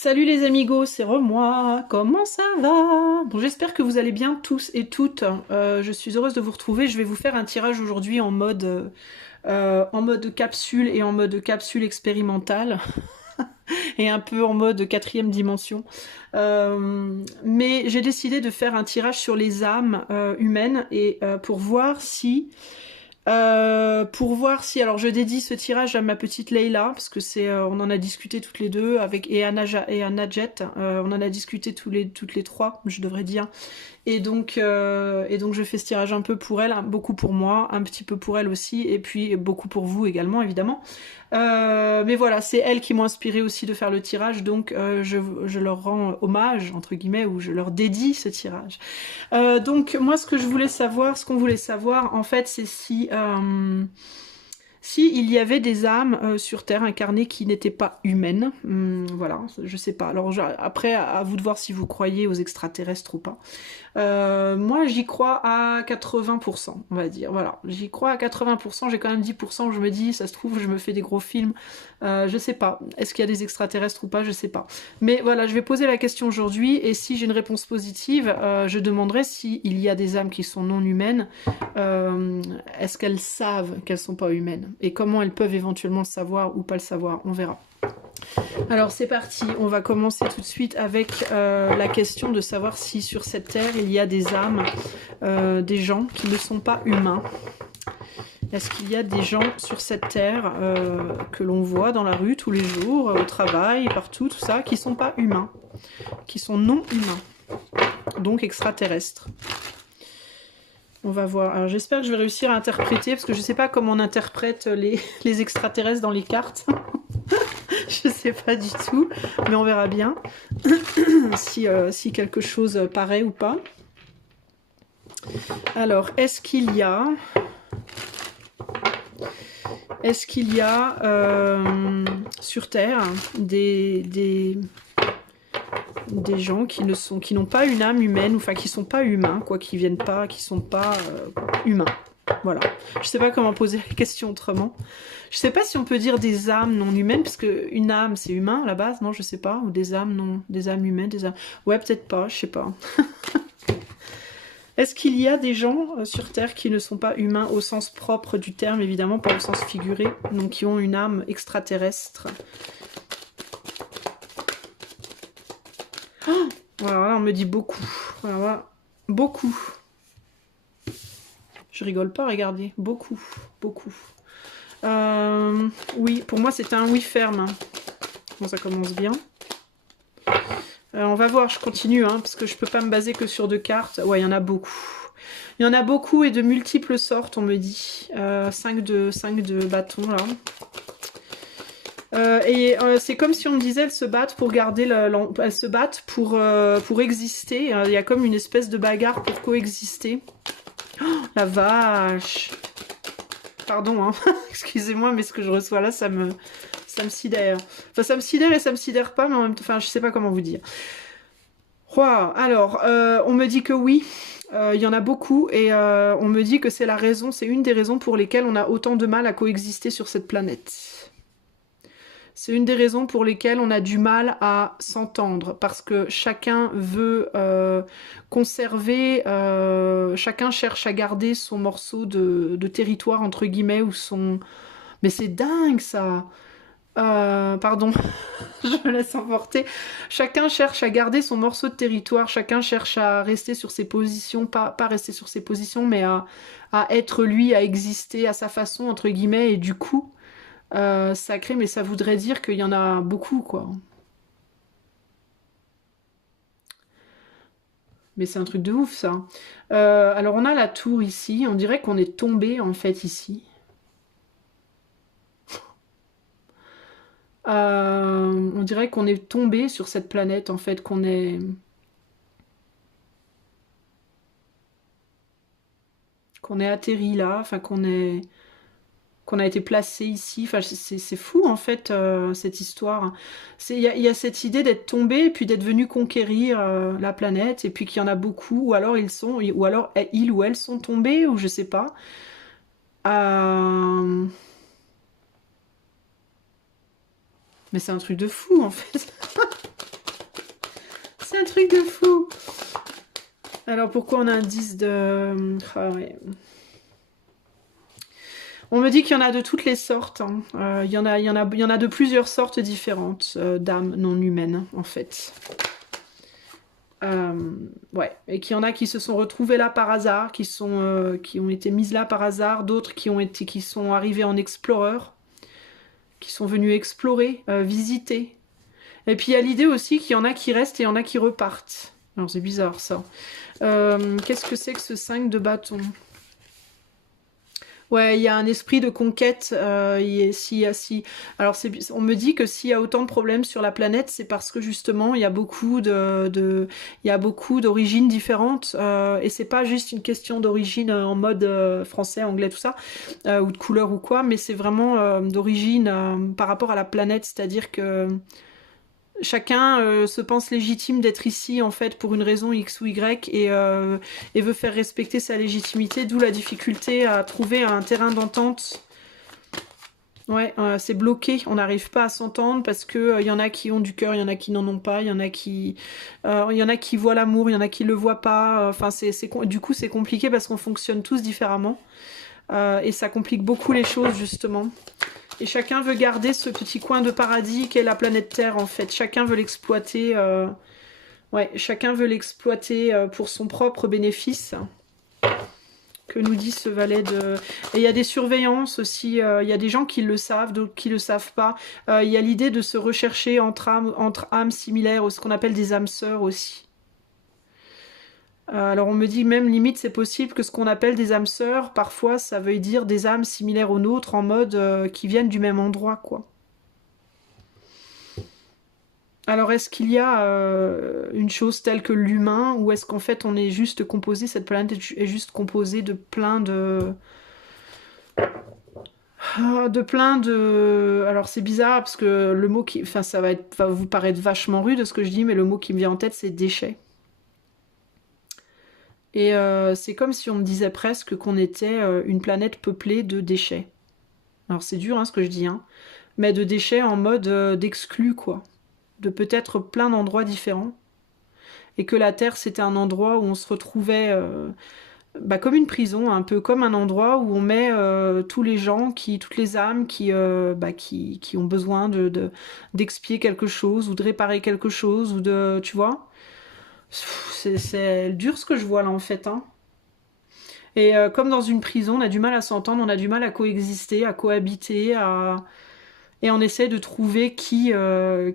Salut les amigos, c'est moi, comment ça va? Bon, j'espère que vous allez bien tous et toutes. Je suis heureuse de vous retrouver. Je vais vous faire un tirage aujourd'hui en mode capsule et en mode capsule expérimentale et un peu en mode quatrième dimension. Mais j'ai décidé de faire un tirage sur les âmes humaines et pour voir si, alors je dédie ce tirage à ma petite Leïla, parce que on en a discuté toutes les deux, et Anna Jet, on en a discuté toutes les trois, je devrais dire, et donc je fais ce tirage un peu pour elle, beaucoup pour moi, un petit peu pour elle aussi, et puis beaucoup pour vous également, évidemment. Mais voilà, c'est elles qui m'ont inspiré aussi de faire le tirage, donc je leur rends hommage, entre guillemets, ou je leur dédie ce tirage. Donc moi ce que je voulais savoir, ce qu'on voulait savoir en fait, c'est si il y avait des âmes sur Terre incarnées qui n'étaient pas humaines. Voilà, je sais pas. Alors après, à vous de voir si vous croyez aux extraterrestres ou pas. Moi, j'y crois à 80%, on va dire. Voilà, j'y crois à 80%. J'ai quand même 10% où je me dis, ça se trouve, je me fais des gros films. Je sais pas. Est-ce qu'il y a des extraterrestres ou pas? Je sais pas. Mais voilà, je vais poser la question aujourd'hui et si j'ai une réponse positive, je demanderai s'il y a des âmes qui sont non humaines. Est-ce qu'elles savent qu'elles sont pas humaines? Et comment elles peuvent éventuellement le savoir ou pas le savoir? On verra. Alors c'est parti, on va commencer tout de suite avec la question de savoir si sur cette terre il y a des âmes, des gens qui ne sont pas humains. Est-ce qu'il y a des gens sur cette terre que l'on voit dans la rue tous les jours, au travail, partout, tout ça, qui sont pas humains, qui sont non humains, donc extraterrestres? On va voir. Alors j'espère que je vais réussir à interpréter, parce que je sais pas comment on interprète les extraterrestres dans les cartes. Je sais pas du tout, mais on verra bien si quelque chose paraît ou pas. Alors, est-ce qu'il y a sur Terre des gens qui n'ont pas une âme humaine, enfin qui sont pas humains, quoi, qui viennent pas, qui sont pas humains. Voilà. Je sais pas comment poser la question autrement. Je sais pas si on peut dire des âmes non humaines, parce que une âme c'est humain à la base, non, je sais pas, ou des âmes non, des âmes humaines, des âmes. Ouais, peut-être pas, je sais pas. Est-ce qu'il y a des gens sur Terre qui ne sont pas humains au sens propre du terme, évidemment, pas au sens figuré, donc qui ont une âme extraterrestre? Oh, voilà, là, on me dit beaucoup. Voilà, beaucoup. Je rigole pas, regardez. Beaucoup, beaucoup. Oui, pour moi, c'était un oui ferme. Bon, ça commence bien. On va voir, je continue, hein, parce que je peux pas me baser que sur 2 cartes. Ouais, il y en a beaucoup. Il y en a beaucoup et de multiples sortes, on me dit. 5 de bâtons, là. C'est comme si on me disait, elles se battent pour garder elles se battent pour exister. Il y a comme une espèce de bagarre pour coexister. Oh, la vache! Pardon, hein. Excusez-moi, mais ce que je reçois là, ça me sidère. Enfin, ça me sidère et ça me sidère pas, mais en même temps, enfin, je sais pas comment vous dire. Wow. Alors, on me dit que oui, il y en a beaucoup, et on me dit que c'est c'est une des raisons pour lesquelles on a autant de mal à coexister sur cette planète. C'est une des raisons pour lesquelles on a du mal à s'entendre, parce que chacun veut conserver, chacun cherche à garder son morceau de territoire, entre guillemets, ou son... Mais c'est dingue ça! Pardon, je me laisse emporter. Chacun cherche à garder son morceau de territoire, chacun cherche à rester sur ses positions, pas rester sur ses positions, mais à être lui, à exister à sa façon, entre guillemets, et du coup, ça crée, mais ça voudrait dire qu'il y en a beaucoup, quoi. Mais c'est un truc de ouf, ça. Alors, on a la tour ici, on dirait qu'on est tombé, en fait, ici. On dirait qu'on est tombé sur cette planète, en fait, qu'on est atterri là, enfin qu'on a été placé ici. Enfin, c'est fou en fait cette histoire. Il y a cette idée d'être tombé et puis d'être venu conquérir la planète et puis qu'il y en a beaucoup, ou alors ils ou elles sont tombés ou je sais pas. Euh, Mais c'est un truc de fou en fait. Un truc de fou. Alors pourquoi on a un 10 de... Ah ouais. On me dit qu'il y en a de toutes les sortes. Hein. Il y en a de plusieurs sortes différentes d'âmes non humaines, en fait. Ouais, et qu'il y en a qui se sont retrouvées là par hasard, qui ont été mises là par hasard, d'autres qui sont arrivés en explorer, qui sont venus explorer, visiter. Et puis il y a l'idée aussi qu'il y en a qui restent et il y en a qui repartent. Alors c'est bizarre ça. Qu'est-ce que c'est que ce 5 de bâton? Ouais, il y a un esprit de conquête. Alors, on me dit que s'il y a autant de problèmes sur la planète, c'est parce que justement, il y a beaucoup il y a beaucoup d'origines différentes. Et c'est pas juste une question d'origine en mode français, anglais, tout ça, ou de couleur ou quoi, mais c'est vraiment d'origine par rapport à la planète. C'est-à-dire que chacun se pense légitime d'être ici en fait pour une raison X ou Y et veut faire respecter sa légitimité, d'où la difficulté à trouver un terrain d'entente. Ouais, c'est bloqué, on n'arrive pas à s'entendre parce que y en a qui ont du cœur, il y en a qui n'en ont pas, il y en a qui voient l'amour, il y en a qui le voient pas. Enfin, du coup c'est compliqué parce qu'on fonctionne tous différemment et ça complique beaucoup les choses justement. Et chacun veut garder ce petit coin de paradis qu'est la planète Terre, en fait. Chacun veut l'exploiter. Ouais, chacun veut l'exploiter pour son propre bénéfice. Que nous dit ce valet de... Et il y a des surveillances aussi. Il y a des gens qui le savent, d'autres qui le savent pas. Il y a l'idée de se rechercher entre âmes similaires, ce qu'on appelle des âmes sœurs aussi. Alors on me dit même limite c'est possible que ce qu'on appelle des âmes sœurs, parfois ça veut dire des âmes similaires aux nôtres en mode qui viennent du même endroit quoi. Alors est-ce qu'il y a une chose telle que l'humain ou est-ce qu'en fait on est juste composé, cette planète est juste composée de plein de... Alors c'est bizarre parce que le mot qui... Enfin va vous paraître vachement rude ce que je dis mais le mot qui me vient en tête c'est déchets. Et c'est comme si on me disait presque qu'on était une planète peuplée de déchets. Alors c'est dur hein, ce que je dis, hein, mais de déchets en mode d'exclus, quoi. De peut-être plein d'endroits différents. Et que la Terre, c'était un endroit où on se retrouvait comme une prison, un peu comme un endroit où on met tous les gens, toutes les âmes qui ont besoin d'expier quelque chose, ou de réparer quelque chose, ou de... Tu vois ? C'est dur ce que je vois là en fait. Hein. Et comme dans une prison, on a du mal à s'entendre, on a du mal à coexister, à cohabiter, et on essaie de trouver qui va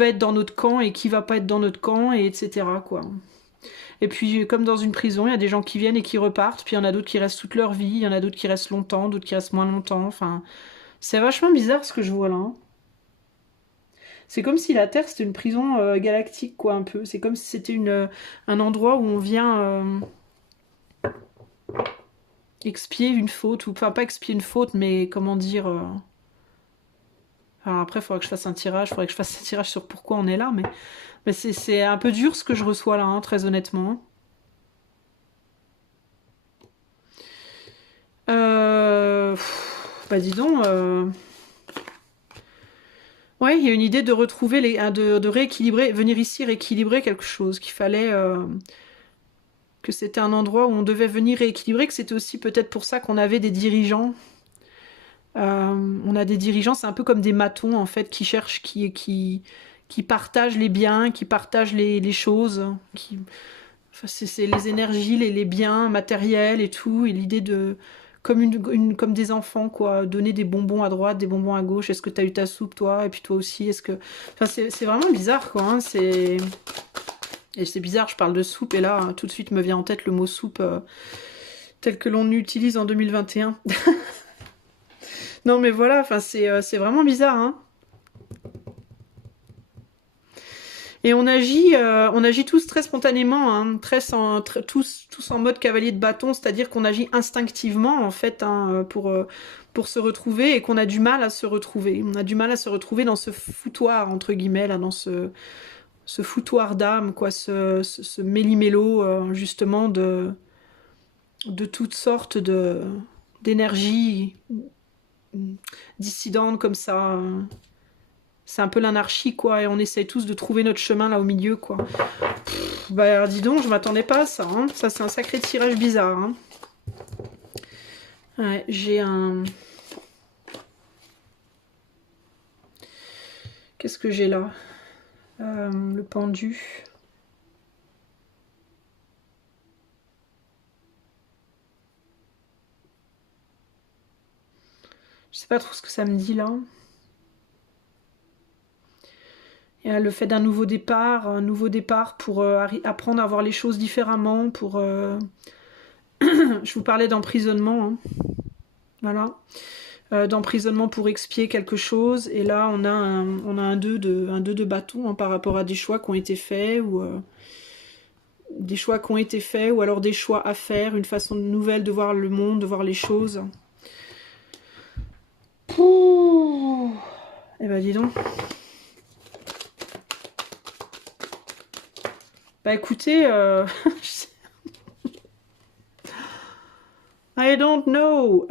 être dans notre camp et qui va pas être dans notre camp, et etc. quoi. Et puis comme dans une prison, il y a des gens qui viennent et qui repartent, puis il y en a d'autres qui restent toute leur vie, il y en a d'autres qui restent longtemps, d'autres qui restent moins longtemps. Enfin, c'est vachement bizarre ce que je vois là. Hein. C'est comme si la Terre c'était une prison galactique quoi un peu. C'est comme si c'était un endroit où on vient expier une faute, ou enfin pas expier une faute, mais comment dire... Alors après, il faudrait que je fasse un tirage, sur pourquoi on est là, mais c'est un peu dur ce que je reçois là, hein, très honnêtement. Bah dis donc... Ouais, il y a une idée de retrouver, de rééquilibrer, venir ici rééquilibrer quelque chose, qu'il fallait... que c'était un endroit où on devait venir rééquilibrer, que c'était aussi peut-être pour ça qu'on avait des dirigeants. On a des dirigeants, c'est un peu comme des matons en fait, qui cherchent, qui partagent les biens, qui partagent les choses, enfin, c'est les énergies, les biens matériels et tout, et l'idée de... Comme des enfants, quoi, donner des bonbons à droite, des bonbons à gauche, est-ce que t'as eu ta soupe, toi, et puis toi aussi, est-ce que... Enfin, c'est vraiment bizarre, quoi, hein, Et c'est bizarre, je parle de soupe, et là, tout de suite me vient en tête le mot soupe tel que l'on utilise en 2021. Non, mais voilà, enfin, c'est vraiment bizarre, hein. Et on agit tous très spontanément, hein, tous en mode cavalier de bâton, c'est-à-dire qu'on agit instinctivement, en fait, hein, pour se retrouver, et qu'on a du mal à se retrouver. On a du mal à se retrouver dans ce foutoir, entre guillemets, là, dans ce foutoir d'âme, quoi, ce méli-mélo, justement, de toutes sortes d'énergies dissidentes comme ça. C'est un peu l'anarchie, quoi, et on essaie tous de trouver notre chemin là au milieu, quoi. Bah, dis donc, je m'attendais pas à ça, hein. Ça, c'est un sacré tirage bizarre, hein. Ouais, j'ai un... Qu'est-ce que j'ai là? Le pendu. Je sais pas trop ce que ça me dit, là. Il y a le fait d'un nouveau départ, un nouveau départ pour apprendre à voir les choses différemment, pour... Je vous parlais d'emprisonnement, hein. Voilà. D'emprisonnement pour expier quelque chose, et là on a un 2 de bâton, hein, par rapport à des choix qui ont été faits, ou des choix qui ont été faits, ou alors des choix à faire, une façon nouvelle de voir le monde, de voir les choses. Pouh. Eh ben dis donc. Bah écoutez, I don't know.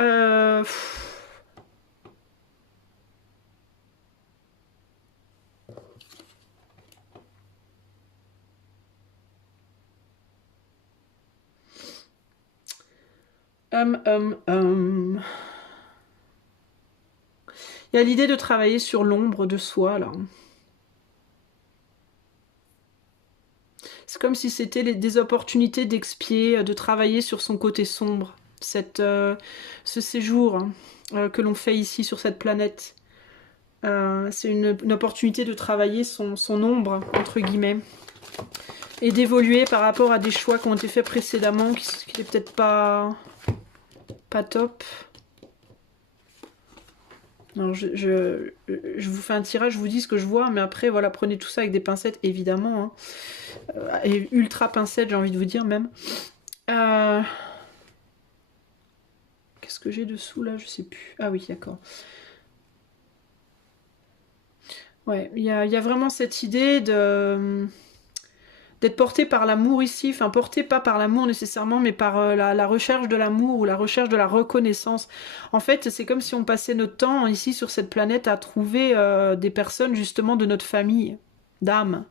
Il y a l'idée de travailler sur l'ombre de soi, là. C'est comme si c'était des opportunités d'expier, de travailler sur son côté sombre. Ce séjour, hein, que l'on fait ici sur cette planète. C'est une opportunité de travailler son ombre, entre guillemets. Et d'évoluer par rapport à des choix qui ont été faits précédemment, qui n'étaient peut-être pas top. Alors je vous fais un tirage, je vous dis ce que je vois, mais après, voilà, prenez tout ça avec des pincettes, évidemment. Hein. Et ultra pincettes, j'ai envie de vous dire, même. Qu'est-ce que j'ai dessous, là? Je sais plus. Ah oui, d'accord. Ouais, il y a vraiment cette idée d'être porté par l'amour ici, enfin porté pas par l'amour nécessairement, mais par la recherche de l'amour ou la recherche de la reconnaissance. En fait, c'est comme si on passait notre temps ici sur cette planète à trouver des personnes justement de notre famille, d'âme.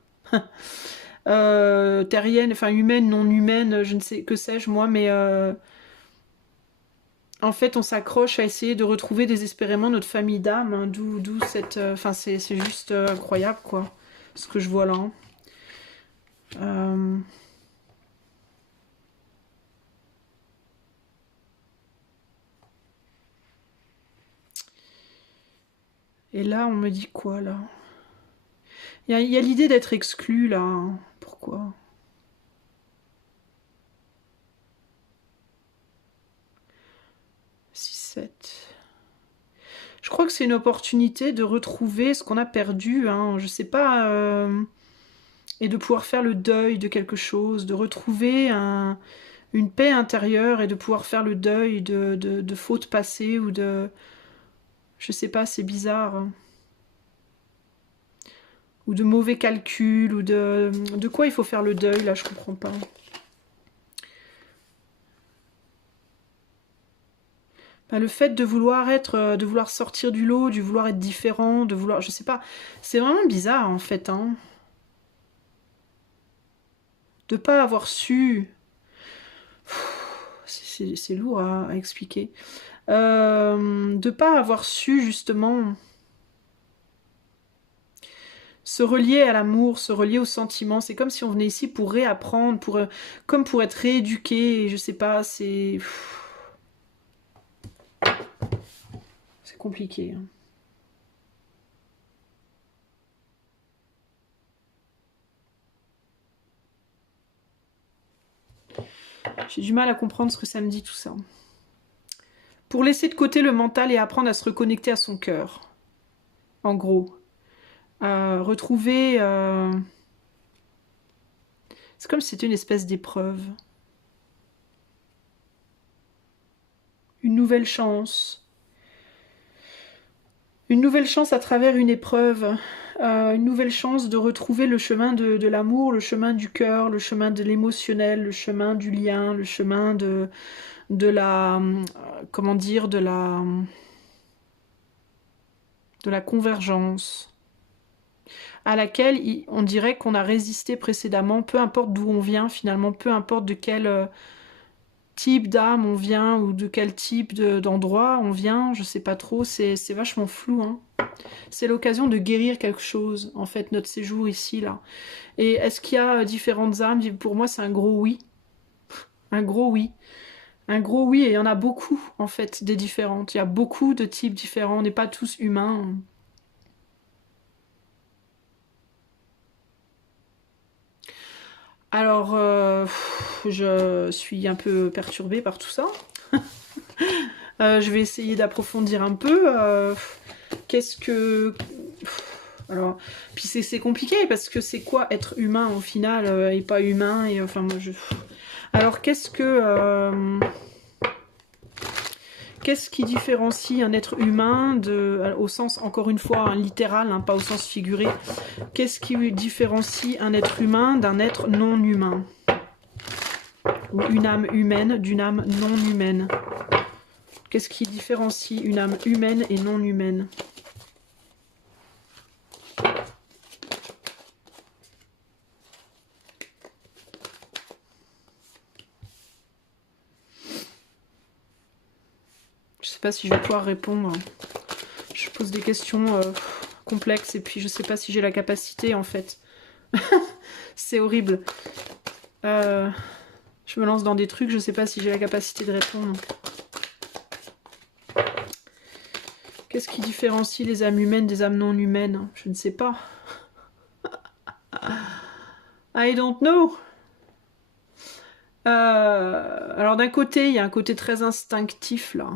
Terrienne, enfin humaine, non humaine, je ne sais que sais-je moi, mais en fait on s'accroche à essayer de retrouver désespérément notre famille d'âme, hein, d'où cette... Enfin c'est juste incroyable quoi, ce que je vois là. Hein. Et là on me dit quoi là? Il y a l'idée d'être exclu là, hein. Pourquoi? Je crois que c'est une opportunité de retrouver ce qu'on a perdu, hein, je sais pas, et de pouvoir faire le deuil de quelque chose, de retrouver une paix intérieure et de pouvoir faire le deuil de fautes passées ou de... Je sais pas, c'est bizarre. Hein. Ou de mauvais calculs, ou de... De quoi il faut faire le deuil, là, je comprends pas. Bah, le fait de vouloir être, de vouloir sortir du lot, de vouloir être différent, de vouloir... Je sais pas, c'est vraiment bizarre, en fait, hein. De pas avoir su... C'est lourd à expliquer. De pas avoir su, justement... se relier à l'amour, se relier aux sentiments. C'est comme si on venait ici pour réapprendre, comme pour être rééduqué. Je sais pas, c'est compliqué. Hein. J'ai du mal à comprendre ce que ça me dit tout ça. Pour laisser de côté le mental et apprendre à se reconnecter à son cœur. En gros. Retrouver... C'est comme si c'était une espèce d'épreuve. Une nouvelle chance. Une nouvelle chance à travers une épreuve. Une nouvelle chance de retrouver le chemin de l'amour, le chemin du cœur, le chemin de l'émotionnel, le chemin du lien, le chemin de la... comment dire, de la convergence. à laquelle on dirait qu'on a résisté précédemment, peu importe d'où on vient finalement, peu importe de quel type d'âme on vient ou de quel type d'endroit on vient, je sais pas trop, c'est vachement flou, hein. C'est l'occasion de guérir quelque chose, en fait, notre séjour ici, là. Et est-ce qu'il y a différentes âmes? Pour moi, c'est un gros oui. Un gros oui. Un gros oui, et il y en a beaucoup, en fait, des différentes. Il y a beaucoup de types différents, on n'est pas tous humains. Alors, je suis un peu perturbée par tout ça. Je vais essayer d'approfondir un peu. Qu'est-ce que... Alors, puis c'est compliqué parce que c'est quoi être humain au final et pas humain et enfin moi je... Alors qu'est-ce qui différencie un être humain au sens encore une fois hein, littéral, hein, pas au sens figuré. Qu'est-ce qui différencie un être humain d'un être non humain ou une âme humaine d'une âme non humaine? Qu'est-ce qui différencie une âme humaine et non humaine? Je sais pas si je vais pouvoir répondre. Je pose des questions complexes et puis je sais pas si j'ai la capacité en fait. C'est horrible. Je me lance dans des trucs, je sais pas si j'ai la capacité de répondre. Qu'est-ce qui différencie les âmes humaines des âmes non humaines? Je ne sais pas. I don't know. Alors d'un côté, il y a un côté très instinctif là.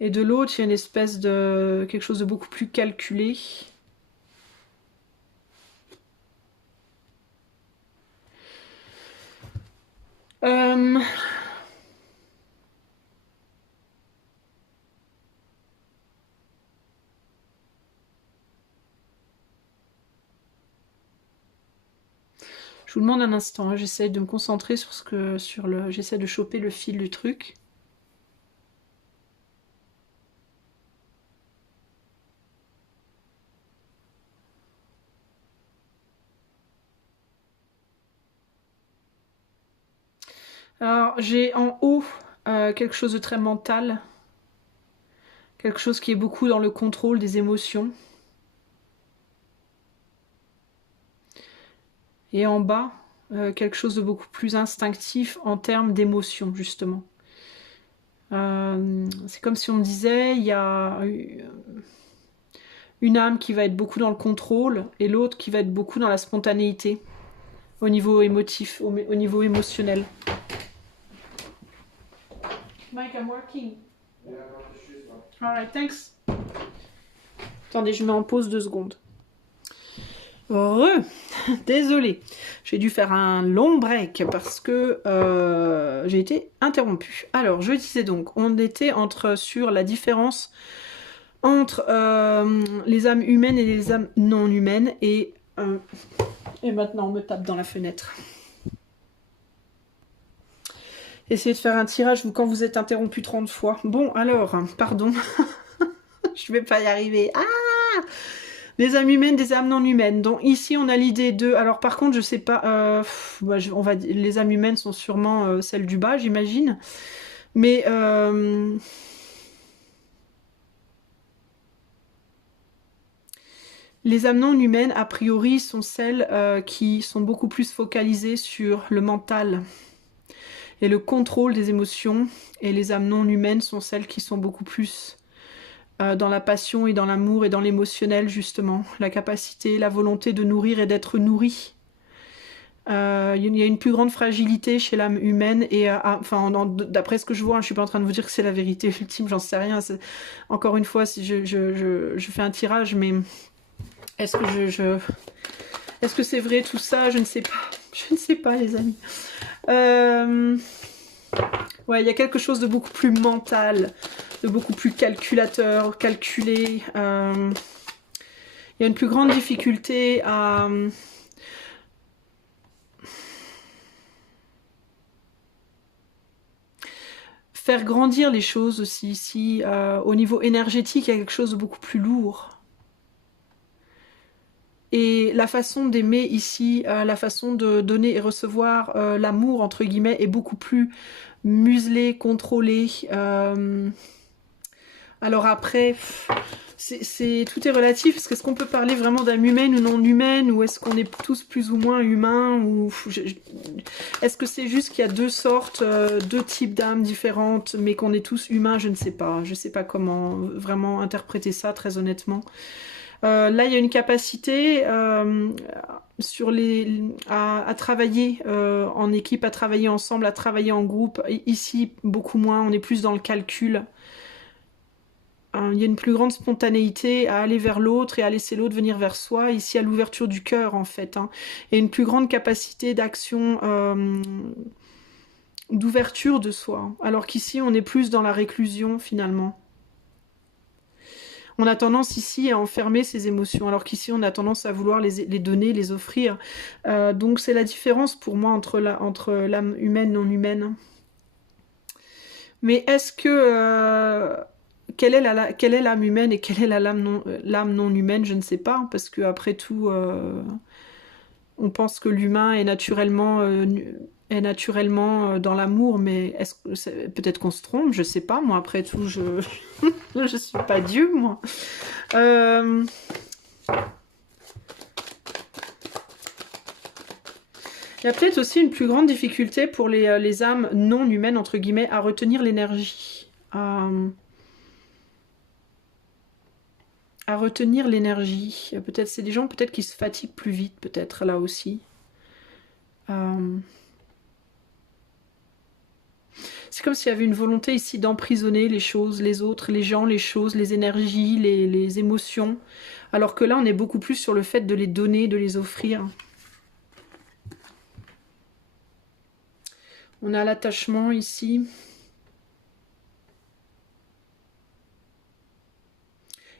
Et de l'autre, il y a une espèce de... quelque chose de beaucoup plus calculé. Je vous demande un instant, hein, j'essaie de me concentrer sur j'essaie de choper le fil du truc. Alors, j'ai en haut quelque chose de très mental. Quelque chose qui est beaucoup dans le contrôle des émotions. Et en bas, quelque chose de beaucoup plus instinctif en termes d'émotions, justement. C'est comme si on me disait, il y a une âme qui va être beaucoup dans le contrôle et l'autre qui va être beaucoup dans la spontanéité, au niveau émotif, au niveau émotionnel. Mike, I'm working. Alright, thanks. Attendez, je mets en pause 2 secondes. Désolée, j'ai dû faire un long break parce que j'ai été interrompue. Alors, je disais donc, on était sur la différence entre les âmes humaines et les âmes non humaines et maintenant on me tape dans la fenêtre. Essayez de faire un tirage quand vous êtes interrompu 30 fois. Bon, alors, pardon. Je vais pas y arriver. Ah! Les âmes humaines, des âmes non humaines. Donc ici, on a l'idée de... Alors par contre, je sais pas... on va... Les âmes humaines sont sûrement celles du bas, j'imagine. Mais... Les âmes non humaines, a priori, sont celles qui sont beaucoup plus focalisées sur le mental et le contrôle des émotions. Et les âmes non humaines sont celles qui sont beaucoup plus dans la passion et dans l'amour et dans l'émotionnel, justement. La capacité, la volonté de nourrir et d'être nourri. Il y a une plus grande fragilité chez l'âme humaine et enfin d'après ce que je vois, hein, je suis pas en train de vous dire que c'est la vérité ultime, j'en sais rien. Encore une fois, si je fais un tirage, mais est-ce que est-ce que c'est vrai tout ça? Je ne sais pas. Je ne sais pas, les amis. Ouais, il y a quelque chose de beaucoup plus mental, de beaucoup plus calculateur, calculé. Il y a une plus grande difficulté à... faire grandir les choses aussi. Ici, au niveau énergétique, il y a quelque chose de beaucoup plus lourd. Et la façon d'aimer ici, la façon de donner et recevoir l'amour, entre guillemets, est beaucoup plus muselée, contrôlée. Alors après, tout est relatif, parce qu'est-ce qu'on peut parler vraiment d'âme humaine ou non humaine, ou est-ce qu'on est tous plus ou moins humains, ou est-ce que c'est juste qu'il y a deux sortes, deux types d'âmes différentes, mais qu'on est tous humains? Je ne sais pas. Je ne sais pas comment vraiment interpréter ça, très honnêtement. Là, il y a une capacité à travailler en équipe, à travailler ensemble, à travailler en groupe. Ici, beaucoup moins, on est plus dans le calcul. Il y a une plus grande spontanéité à aller vers l'autre et à laisser l'autre venir vers soi, ici à l'ouverture du cœur en fait. Et une plus grande capacité d'action, d'ouverture de soi. Alors qu'ici, on est plus dans la réclusion finalement. On a tendance ici à enfermer ses émotions, alors qu'ici on a tendance à vouloir les donner, les offrir. Donc c'est la différence pour moi entre l'âme humaine et non humaine. Mais est-ce que... quelle est l'âme humaine et quelle est l'âme non humaine? Je ne sais pas, parce que après tout, on pense que l'humain est naturellement dans l'amour, mais peut-être qu'on se trompe, je sais pas, moi après tout, je suis pas Dieu, moi. Il y a peut-être aussi une plus grande difficulté pour les âmes non humaines, entre guillemets, à retenir l'énergie. À retenir l'énergie. Peut-être c'est des gens peut-être qui se fatiguent plus vite, peut-être là aussi. C'est comme s'il y avait une volonté ici d'emprisonner les choses, les autres, les gens, les choses, les énergies, les émotions. Alors que là, on est beaucoup plus sur le fait de les donner, de les offrir. On a l'attachement ici.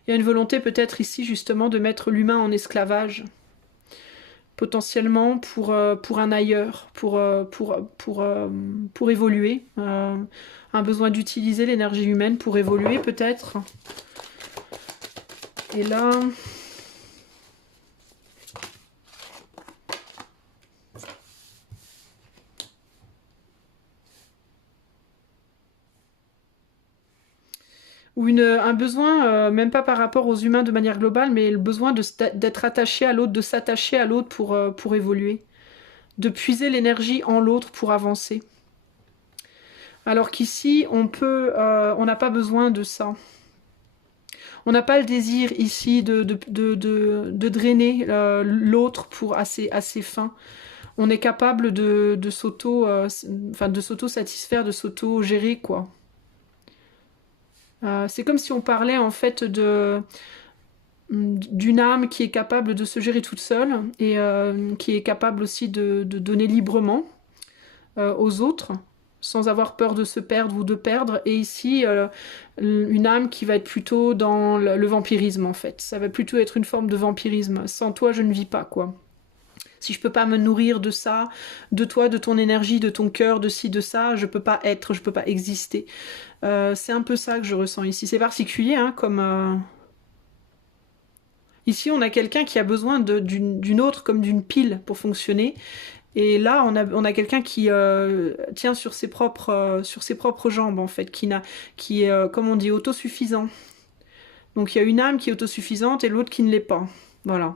Il y a une volonté peut-être ici justement de mettre l'humain en esclavage. Potentiellement pour un ailleurs, pour évoluer. Un besoin d'utiliser l'énergie humaine pour évoluer peut-être. Et là... ou un besoin, même pas par rapport aux humains de manière globale, mais le besoin d'être attaché à l'autre, de s'attacher à l'autre pour évoluer. De puiser l'énergie en l'autre pour avancer. Alors qu'ici, on n'a pas besoin de ça. On n'a pas le désir ici de drainer l'autre pour à ses fins. On est capable de s'auto-satisfaire, de s'auto-gérer, quoi. C'est comme si on parlait en fait d'une âme qui est capable de se gérer toute seule et qui est capable aussi de donner librement aux autres sans avoir peur de se perdre ou de perdre. Et ici, une âme qui va être plutôt dans le vampirisme en fait. Ça va plutôt être une forme de vampirisme. Sans toi, je ne vis pas, quoi. Si je peux pas me nourrir de ça, de toi, de ton énergie, de ton cœur, de ci, de ça, je peux pas être, je peux pas exister. C'est un peu ça que je ressens ici. C'est particulier, hein, comme... Ici, on a quelqu'un qui a besoin d'une autre comme d'une pile pour fonctionner. Et là, on a quelqu'un qui tient sur ses propres jambes, en fait, qui est, comme on dit, autosuffisant. Donc, il y a une âme qui est autosuffisante et l'autre qui ne l'est pas. Voilà.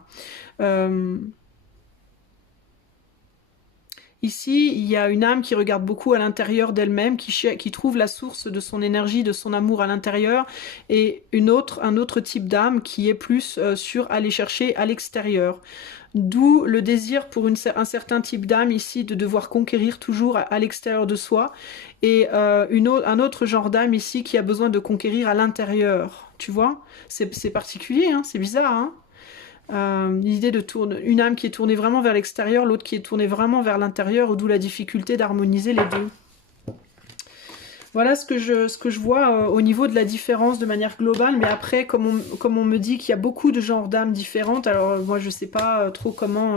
Ici, il y a une âme qui regarde beaucoup à l'intérieur d'elle-même, qui trouve la source de son énergie, de son amour à l'intérieur, et un autre type d'âme qui est plus sur aller chercher à l'extérieur. D'où le désir pour un certain type d'âme ici de devoir conquérir toujours à l'extérieur de soi, et un autre genre d'âme ici qui a besoin de conquérir à l'intérieur. Tu vois? C'est particulier, hein, c'est bizarre, hein. L'idée de une âme qui est tournée vraiment vers l'extérieur, l'autre qui est tournée vraiment vers l'intérieur, d'où la difficulté d'harmoniser les deux. Voilà ce que je vois au niveau de la différence de manière globale, mais après, comme on me dit qu'il y a beaucoup de genres d'âmes différentes, alors moi je sais pas trop comment...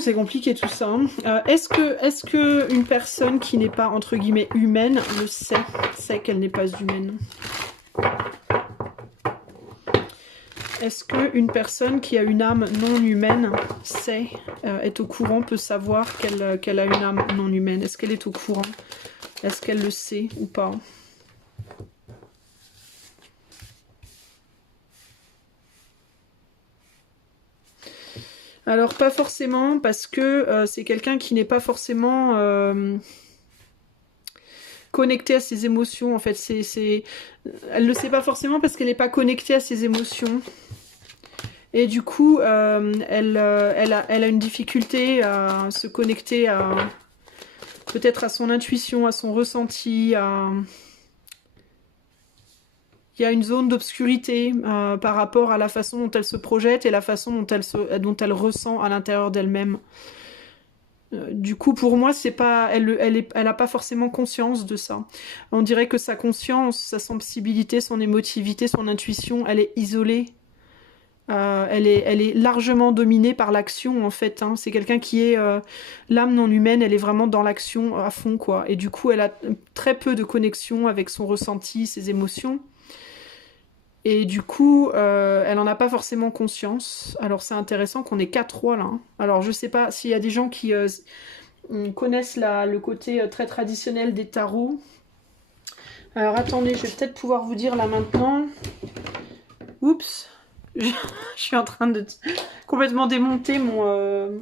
c'est compliqué tout ça. Hein. Est-ce que une personne qui n'est pas, entre guillemets, humaine, le sait qu'elle n'est pas humaine? Est-ce qu'une personne qui a une âme non humaine sait, est au courant, peut savoir qu'elle a une âme non humaine? Est-ce qu'elle est au courant? Est-ce qu'elle le sait ou pas? Alors pas forcément, parce que c'est quelqu'un qui n'est pas forcément connecté à ses émotions. En fait, elle ne le sait pas forcément parce qu'elle n'est pas connectée à ses émotions. Et du coup, elle a une difficulté à se connecter à peut-être à son intuition, à son ressenti, il y a une zone d'obscurité par rapport à la façon dont elle se projette et la façon dont elle ressent à l'intérieur d'elle-même. Du coup, pour moi, c'est pas, elle a pas forcément conscience de ça. On dirait que sa conscience, sa sensibilité, son émotivité, son intuition, elle est isolée. Elle est largement dominée par l'action en fait. Hein. C'est quelqu'un qui est l'âme non humaine, elle est vraiment dans l'action à fond quoi. Et du coup, elle a très peu de connexion avec son ressenti, ses émotions. Et du coup, elle en a pas forcément conscience. Alors c'est intéressant qu'on ait 4 rois là. Hein. Alors je sais pas s'il y a des gens qui connaissent le côté très traditionnel des tarots. Alors attendez, je vais peut-être pouvoir vous dire là maintenant. Oups, je suis en train de complètement démonter mon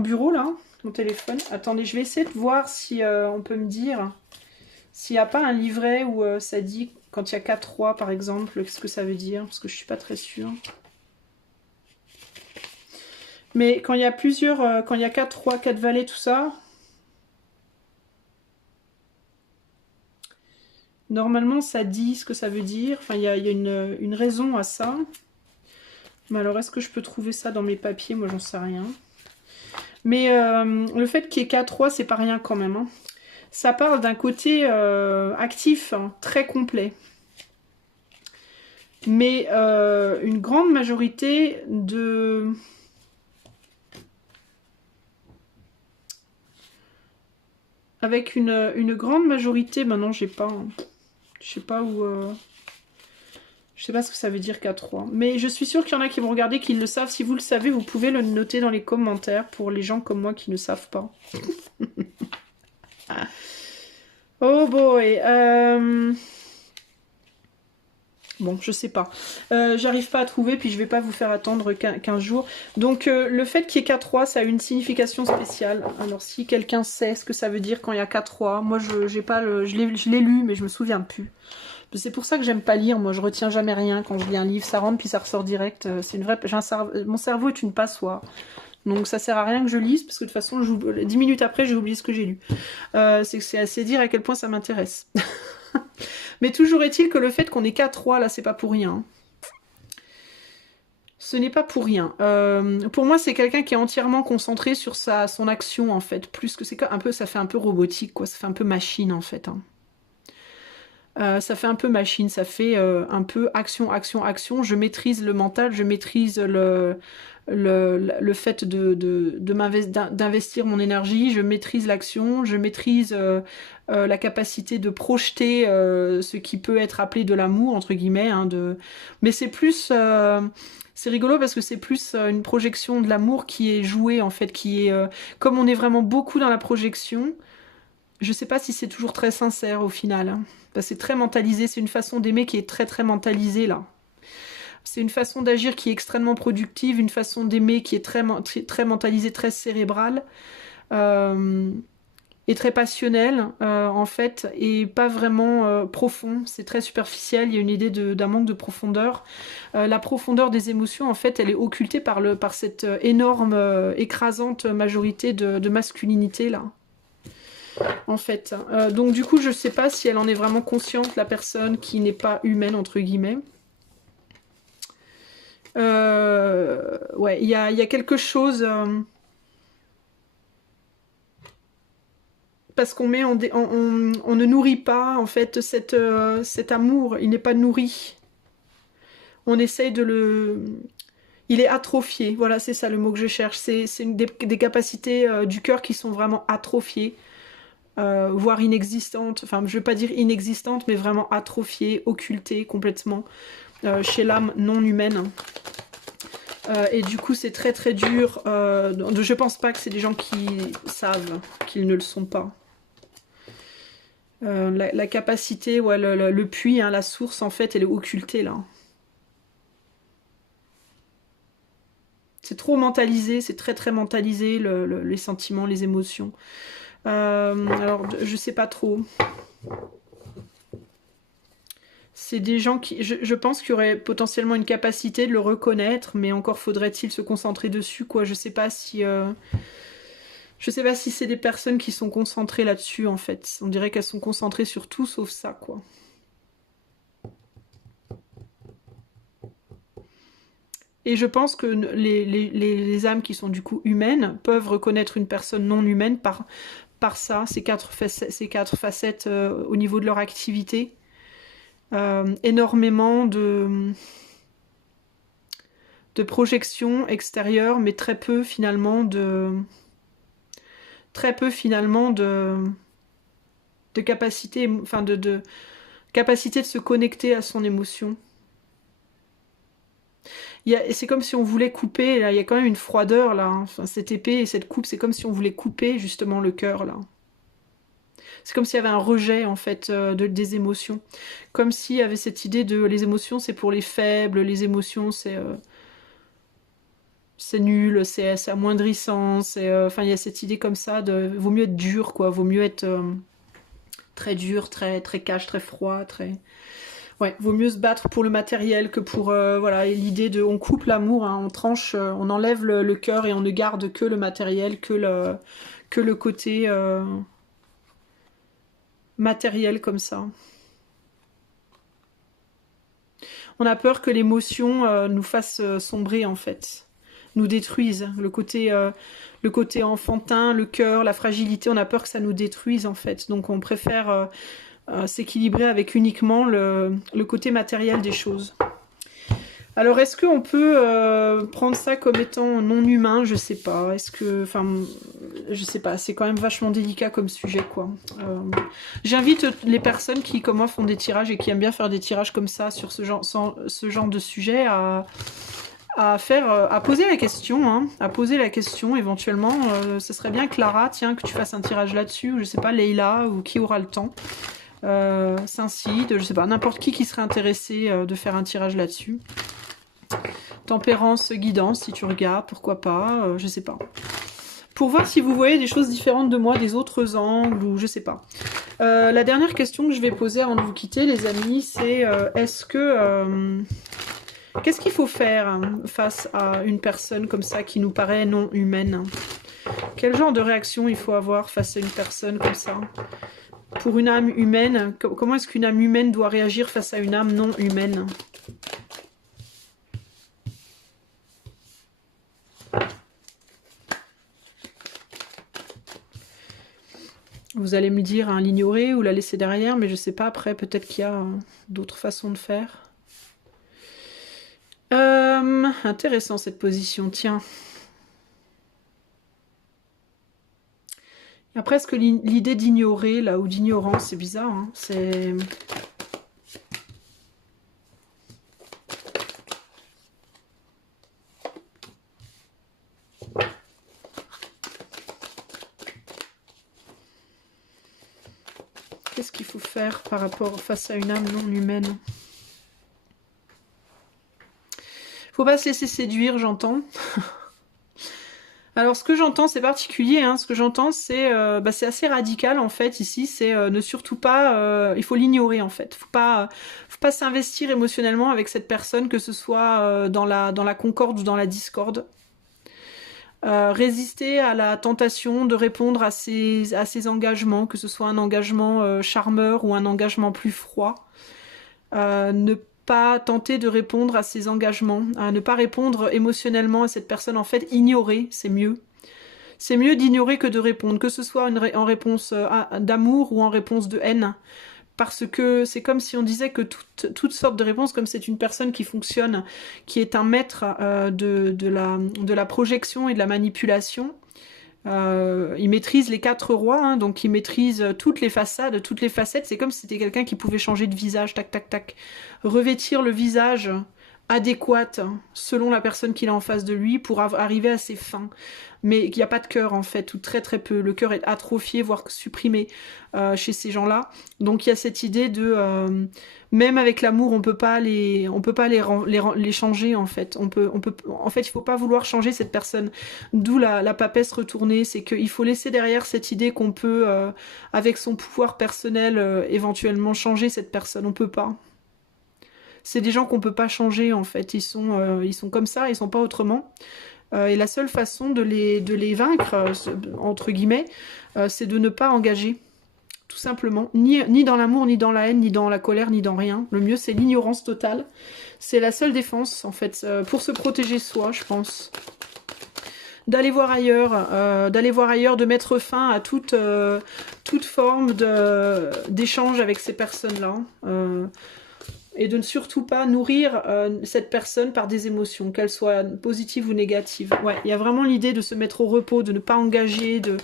bureau là, mon téléphone. Attendez, je vais essayer de voir si on peut me dire s'il n'y a pas un livret où ça dit quand il y a 4 rois par exemple, qu'est-ce que ça veut dire, parce que je suis pas très sûre. Mais quand il y a quand il y a 4 rois, 4 valets, tout ça, normalement ça dit ce que ça veut dire. Enfin, il y a une raison à ça. Mais alors, est-ce que je peux trouver ça dans mes papiers? Moi, j'en sais rien. Mais le fait qu'il y ait 4 rois, c'est pas rien quand même. Hein. Ça parle d'un côté actif, hein, très complet. Mais une grande majorité de... Avec une grande majorité... Maintenant, j'ai pas... Je sais pas où... Je sais pas ce que ça veut dire 4-3. Mais je suis sûre qu'il y en a qui vont regarder, qui le savent. Si vous le savez, vous pouvez le noter dans les commentaires pour les gens comme moi qui ne savent pas. Oh boy. Bon, je sais pas. J'arrive pas à trouver, puis je vais pas vous faire attendre 15 jours. Donc, le fait qu'il y ait 4-3, ça a une signification spéciale. Alors, si quelqu'un sait ce que ça veut dire quand il y a 4-3, moi, je l'ai lu, mais je me souviens plus. C'est pour ça que j'aime pas lire, moi je retiens jamais rien quand je lis un livre, ça rentre puis ça ressort direct. C'est une vraie... Mon cerveau est une passoire. Donc ça sert à rien que je lise, parce que de toute façon, 10 minutes après, j'ai oublié ce que j'ai lu. C'est assez dire à quel point ça m'intéresse. Mais toujours est-il que le fait qu'on ait 4-3, là, c'est pas pour rien. Ce n'est pas pour rien. Pour moi, c'est quelqu'un qui est entièrement concentré sur son action, en fait. Plus que c'est un peu, ça fait un peu robotique, quoi. Ça fait un peu machine, en fait. Hein. Ça fait un peu machine, ça fait un peu action, action, action. Je maîtrise le mental, je maîtrise le fait d'investir mon énergie, je maîtrise l'action, je maîtrise la capacité de projeter ce qui peut être appelé de l'amour, entre guillemets. Hein, Mais c'est plus... c'est rigolo parce que c'est plus une projection de l'amour qui est jouée, en fait, qui est... comme on est vraiment beaucoup dans la projection, je sais pas si c'est toujours très sincère au final. Hein. C'est très mentalisé, c'est une façon d'aimer qui est très très mentalisée là. C'est une façon d'agir qui est extrêmement productive, une façon d'aimer qui est très mentalisée, très cérébrale et très passionnelle en fait, et pas vraiment profond. C'est très superficiel, il y a une idée d'un manque de profondeur. La profondeur des émotions en fait, elle est occultée par cette énorme, écrasante majorité de masculinité là. En fait. Donc du coup, je sais pas si elle en est vraiment consciente, la personne qui n'est pas humaine, entre guillemets. Ouais, il y a quelque chose... parce qu'on met on ne nourrit pas, en fait, cet amour. Il n'est pas nourri. On essaye de le... Il est atrophié. Voilà, c'est ça le mot que je cherche. C'est des capacités du cœur qui sont vraiment atrophiées. voire inexistante, enfin je ne veux pas dire inexistante, mais vraiment atrophiée, occultée complètement chez l'âme non humaine. Et du coup c'est très très dur, je pense pas que c'est des gens qui savent qu'ils ne le sont pas. La capacité, ouais, le puits, hein, la source en fait elle est occultée là. C'est trop mentalisé, c'est très très mentalisé, les sentiments, les émotions. Alors, je sais pas trop. C'est des gens qui, je pense qu'il y aurait potentiellement une capacité de le reconnaître, mais encore faudrait-il se concentrer dessus, quoi. Je sais pas si c'est des personnes qui sont concentrées là-dessus, en fait. On dirait qu'elles sont concentrées sur tout sauf ça, quoi. Et je pense que les âmes qui sont du coup humaines peuvent reconnaître une personne non humaine par ça, ces quatre facettes au niveau de leur activité. Énormément de projections extérieures, mais très peu finalement de capacité, enfin de capacité de se connecter à son émotion. C'est comme si on voulait couper, là, il y a quand même une froideur là, hein. Enfin, cette épée et cette coupe, c'est comme si on voulait couper justement le cœur là. C'est comme s'il y avait un rejet en fait des émotions. Comme s'il y avait cette idée de les émotions c'est pour les faibles, les émotions c'est nul, c'est amoindrissant, enfin il y a cette idée comme ça de vaut mieux être dur quoi, vaut mieux être très dur, très très cash, très froid, très ouais, vaut mieux se battre pour le matériel que pour voilà, l'idée de on coupe l'amour, hein, on tranche, on enlève le cœur et on ne garde que le matériel, que le côté matériel comme ça. On a peur que l'émotion nous fasse sombrer en fait, nous détruise. Le côté enfantin, le cœur, la fragilité, on a peur que ça nous détruise en fait. Donc on préfère s'équilibrer avec uniquement le côté matériel des choses. Alors est-ce qu'on peut prendre ça comme étant non humain? Je sais pas. Est-ce que, enfin, je sais pas. C'est quand même vachement délicat comme sujet, quoi. J'invite les personnes qui, comme moi, font des tirages et qui aiment bien faire des tirages comme ça sur ce genre de sujet à poser la question, hein, à poser la question éventuellement. Ce serait bien, Clara, tiens, que tu fasses un tirage là-dessus, ou je sais pas, Leïla, ou qui aura le temps. Saint-Cide, je sais pas, n'importe qui serait intéressé de faire un tirage là-dessus. Tempérance, guidance, si tu regardes, pourquoi pas, je sais pas. Pour voir si vous voyez des choses différentes de moi, des autres angles, ou je sais pas. La dernière question que je vais poser avant de vous quitter, les amis, c'est est-ce que... qu'est-ce qu'il faut faire face à une personne comme ça qui nous paraît non humaine? Quel genre de réaction il faut avoir face à une personne comme ça? Pour une âme humaine, comment est-ce qu'une âme humaine doit réagir face à une âme non humaine? Vous allez me dire hein, l'ignorer ou la laisser derrière, mais je sais pas, après peut-être qu'il y a d'autres façons de faire. Intéressant cette position, tiens. Il y a presque l'idée d'ignorer, là, ou d'ignorance, c'est bizarre, hein, c'est... Qu'est-ce qu'il faut faire par rapport face à une âme non humaine? Faut pas se laisser séduire, j'entends. Alors ce que j'entends, c'est particulier, hein. Ce que j'entends, c'est assez radical en fait ici, c'est ne surtout pas, il faut l'ignorer en fait. Faut pas s'investir émotionnellement avec cette personne, que ce soit dans la concorde ou dans la discorde. Résister à la tentation de répondre à ses engagements, que ce soit un engagement charmeur ou un engagement plus froid. Ne pas tenter de répondre à ses engagements, à ne pas répondre émotionnellement à cette personne. En fait, ignorer, c'est mieux. C'est mieux d'ignorer que de répondre, que ce soit en réponse d'amour ou en réponse de haine. Parce que c'est comme si on disait que toutes sortes de réponses, comme c'est une personne qui fonctionne, qui est un maître de la projection et de la manipulation, Il maîtrise les 4 rois, hein, donc il maîtrise toutes les façades, toutes les facettes. C'est comme si c'était quelqu'un qui pouvait changer de visage, tac, tac, tac. Revêtir le visage adéquate selon la personne qu'il a en face de lui pour arriver à ses fins. Mais il n'y a pas de cœur en fait, ou très très peu. Le cœur est atrophié, voire supprimé chez ces gens-là. Donc il y a cette idée de... même avec l'amour, on peut pas les changer en fait. En fait, il faut pas vouloir changer cette personne. D'où la papesse retournée, c'est qu'il faut laisser derrière cette idée qu'on peut, avec son pouvoir personnel, éventuellement changer cette personne. On peut pas. C'est des gens qu'on peut pas changer en fait, ils sont comme ça, ils sont pas autrement. Et la seule façon de les vaincre, entre guillemets, c'est de ne pas engager, tout simplement. Ni dans l'amour, ni dans la haine, ni dans la colère, ni dans rien. Le mieux c'est l'ignorance totale. C'est la seule défense en fait, pour se protéger soi, je pense. D'aller voir ailleurs, de mettre fin à toute forme d'échange avec ces personnes-là. Et de ne surtout pas nourrir cette personne par des émotions, qu'elles soient positives ou négatives. Ouais, il y a vraiment l'idée de se mettre au repos, de ne pas engager, de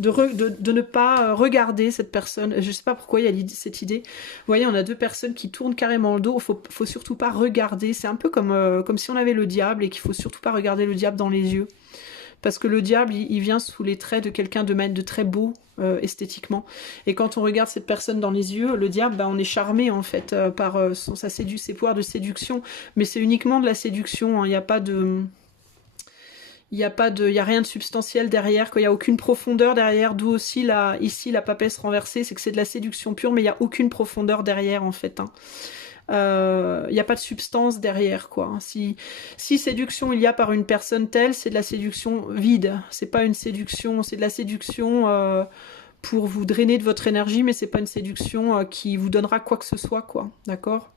ne pas regarder cette personne. Je ne sais pas pourquoi il y a cette idée. Vous voyez, on a deux personnes qui tournent carrément le dos. Faut surtout pas regarder. C'est un peu comme si on avait le diable et qu'il faut surtout pas regarder le diable dans les yeux. Parce que le diable, il vient sous les traits de quelqu'un de très beau esthétiquement. Et quand on regarde cette personne dans les yeux, le diable, on est charmé en fait par ses pouvoirs de séduction. Mais c'est uniquement de la séduction, hein. Il n'y a pas de... Il n'y a rien de substantiel derrière, il n'y a aucune profondeur derrière, d'où aussi ici la papesse renversée, c'est que c'est de la séduction pure, mais il n'y a aucune profondeur derrière en fait, hein. Il n'y a pas de substance derrière quoi. Si séduction il y a par une personne telle, c'est de la séduction vide. C'est pas une séduction, c'est de la séduction pour vous drainer de votre énergie, mais c'est pas une séduction qui vous donnera quoi que ce soit quoi. D'accord ?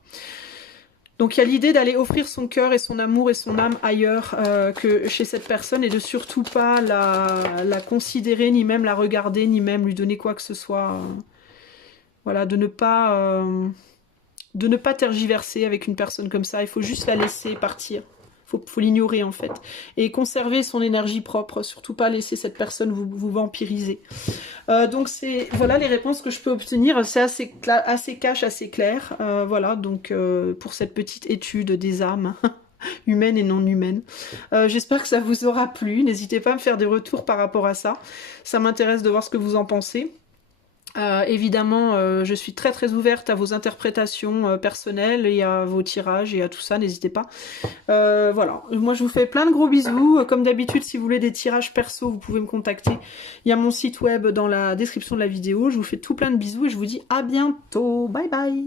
Donc il y a l'idée d'aller offrir son cœur et son amour et son âme ailleurs que chez cette personne et de surtout pas la considérer, ni même la regarder, ni même lui donner quoi que ce soit. Voilà, de ne pas tergiverser avec une personne comme ça. Il faut juste la laisser partir. Faut l'ignorer en fait. Et conserver son énergie propre. Surtout pas laisser cette personne vous vampiriser. Donc voilà les réponses que je peux obtenir. C'est assez cash, assez clair. Voilà donc pour cette petite étude des âmes. Humaines et non humaines. J'espère que ça vous aura plu. N'hésitez pas à me faire des retours par rapport à ça. Ça m'intéresse de voir ce que vous en pensez. Évidemment, je suis très très ouverte à vos interprétations personnelles et à vos tirages et à tout ça, n'hésitez pas. Voilà, moi je vous fais plein de gros bisous. Comme d'habitude, si vous voulez des tirages perso, vous pouvez me contacter. Il y a mon site web dans la description de la vidéo. Je vous fais tout plein de bisous et je vous dis à bientôt. Bye bye.